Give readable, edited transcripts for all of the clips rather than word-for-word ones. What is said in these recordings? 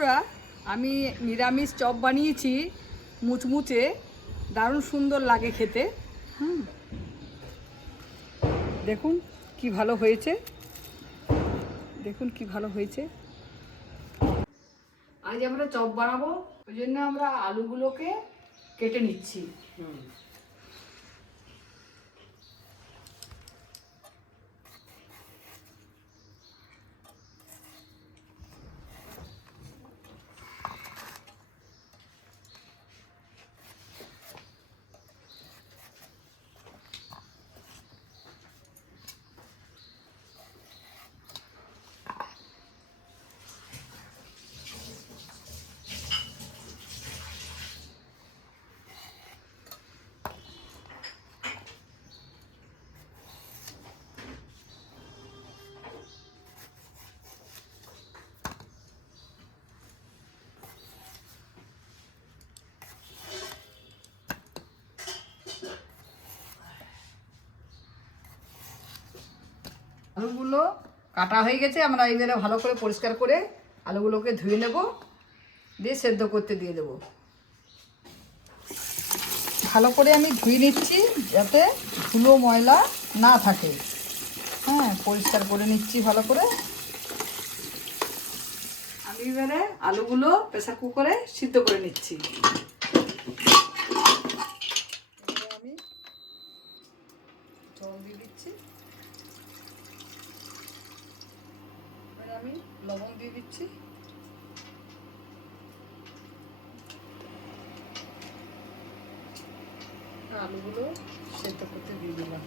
বন্ধুরা, আমি নিরামিষ চপ বানিয়েছি, মুচমুচে, দারুণ সুন্দর লাগে খেতে। দেখুন কি ভালো হয়েছে, দেখুন কি ভালো হয়েছে। আজ আমরা চপ বানাবো, ওই জন্য আমরা আলুগুলোকে কেটে নিচ্ছি। আলুগুলো কাটা হয়ে গেছে, আমরা এবারে ভালো করে পরিষ্কার করে আলুগুলোকে ধুয়ে নেব, দিয়ে সেদ্ধ করতে দিয়ে দেব। ভালো করে আমি ধুয়ে নিচ্ছি যাতে ধুলো ময়লা না থাকে। পরিষ্কার করে নিচ্ছি ভালো করে। আমি এবারে আলুগুলো প্রেসার কুকারে সিদ্ধ করে নিচ্ছি। আমি জল দিয়ে দিচ্ছি, আমি লবণ দিয়ে দিচ্ছি, আলুগুলো সেদ্ধ করতে দিয়ে দিলাম।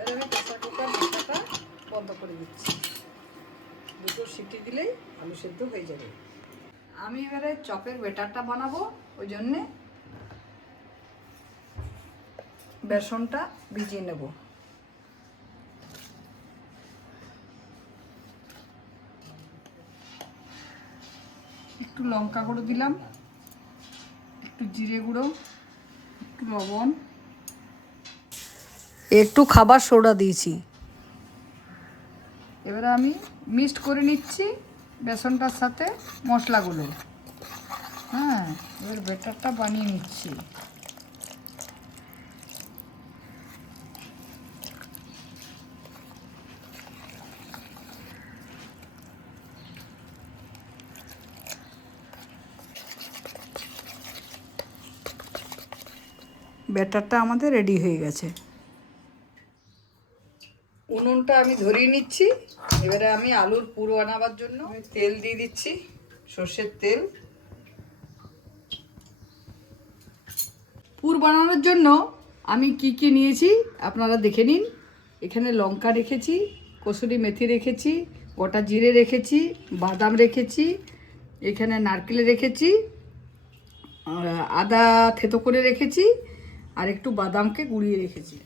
এবার আমি প্রেসার কুকার ঢাকাটা বন্ধ করে দিচ্ছি। দুটো সিটি দিলেই আলু সেদ্ধ হয়ে যাবে। আমি এবারে চপের ব্যাটারটা বানাবো, ওই জন্যে বেসনটা ভিজিয়ে নেব। একটু লঙ্কা গুঁড়ো দিলাম, একটু জিরে গুঁড়ো, একটু লবণ, একটু খাবার সোডা দিয়েছি। এবারে আমি মিক্সড করে নিচ্ছি বেসনটার সাথে মশলাগুলো। এবার ব্যাটারটা বানিয়ে নিচ্ছি। ব্যাটারটা আমাদের রেডি হয়ে গেছে। উনুনটা আমি ধরিয়ে নিচ্ছি। এবারে আমি আলুর পুর বানাবার জন্য আমি তেল দিয়ে দিচ্ছি, সর্ষের তেল। পুর বানানোর জন্য আমি কি কি নিয়েছি আপনারা দেখে নিন। এখানে লঙ্কা রেখেছি, কসুরি মেথি রেখেছি, গোটা জিরে রেখেছি, বাদাম রেখেছি, এখানে নারকেল রেখেছি, আদা থেতো করে রেখেছি, আর একটু বাদামকে গুঁড়িয়ে রেখেছি।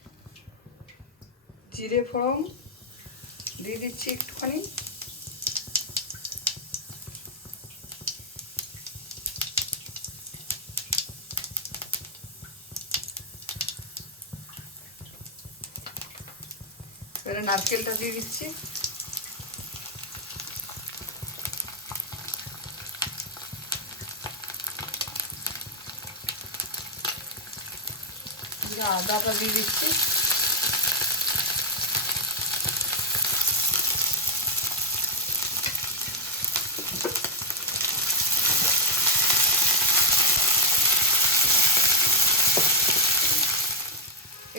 জিরে ফোড়ন দিয়ে দিচ্ছি একটুখানি, এবারে নারকেলটা দিয়ে দিচ্ছি, আদাটা দিয়ে দিচ্ছি,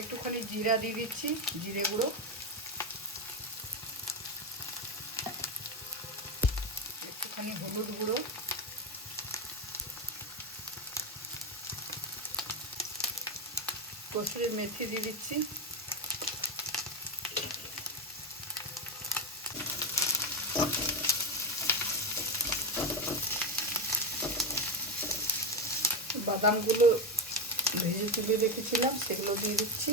একটুখানি জিরা দিয়ে দিচ্ছি, জিরে গুঁড়ো, একটুখানি হলুদ গুঁড়ো, কসুরি মেথি দিয়ে দিচ্ছি, বাদামগুলো ভেজে তুলে রেখেছিলাম সেগুলো দিয়ে দিচ্ছি,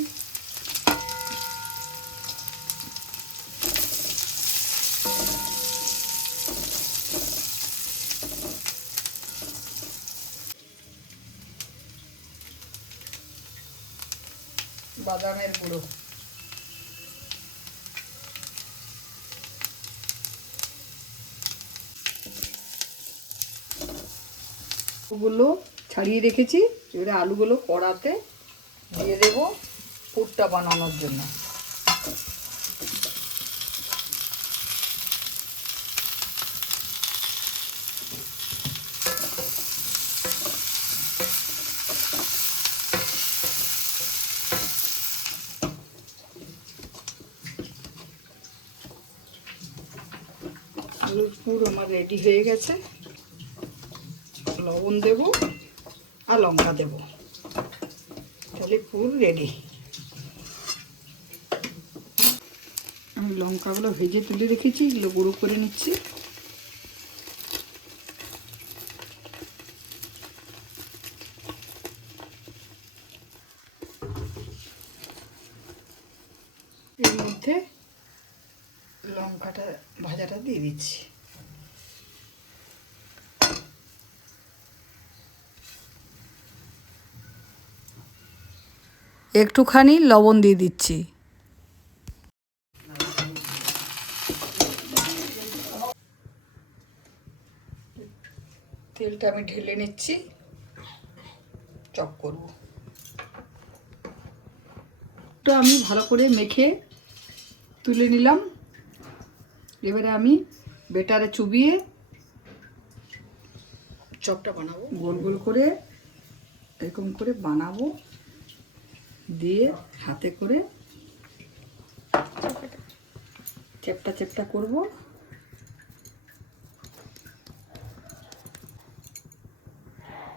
বাদামের গুঁড়ো, আলুগুলো ছাড়িয়ে রেখেছি, এবারে আলুগুলো কড়াতে দিয়ে দেবো পুরটা বানানোর জন্য। আলুর পুর আমার রেডি হয়ে গেছে। লবণ দেব আর লঙ্কা দেব, তাহলে পুর রেডি। আমি লঙ্কাগুলো ভেজে তুলে রেখেছি, এগুলো গুঁড়ো করে নিচ্ছি। এর মধ্যে লঙ্কাটা ভাজাটা দিয়ে দিচ্ছি। একটুখানি লবণ দিয়ে দিচ্ছি। তেলটা আমি ঢেলে নিচ্ছি, চপ করব। তো আমি ভালো করে মেখে তুলে নিলাম। এবারে আমি বেটারে চুবিয়ে চপটা বানাবো। গোল গোল করে এরকম করে বানাবো, দিয়ে হাতে করে চেপটা চেপটা করব।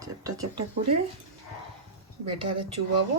চেপটা চেপটা করে বেটারে চুবাবো।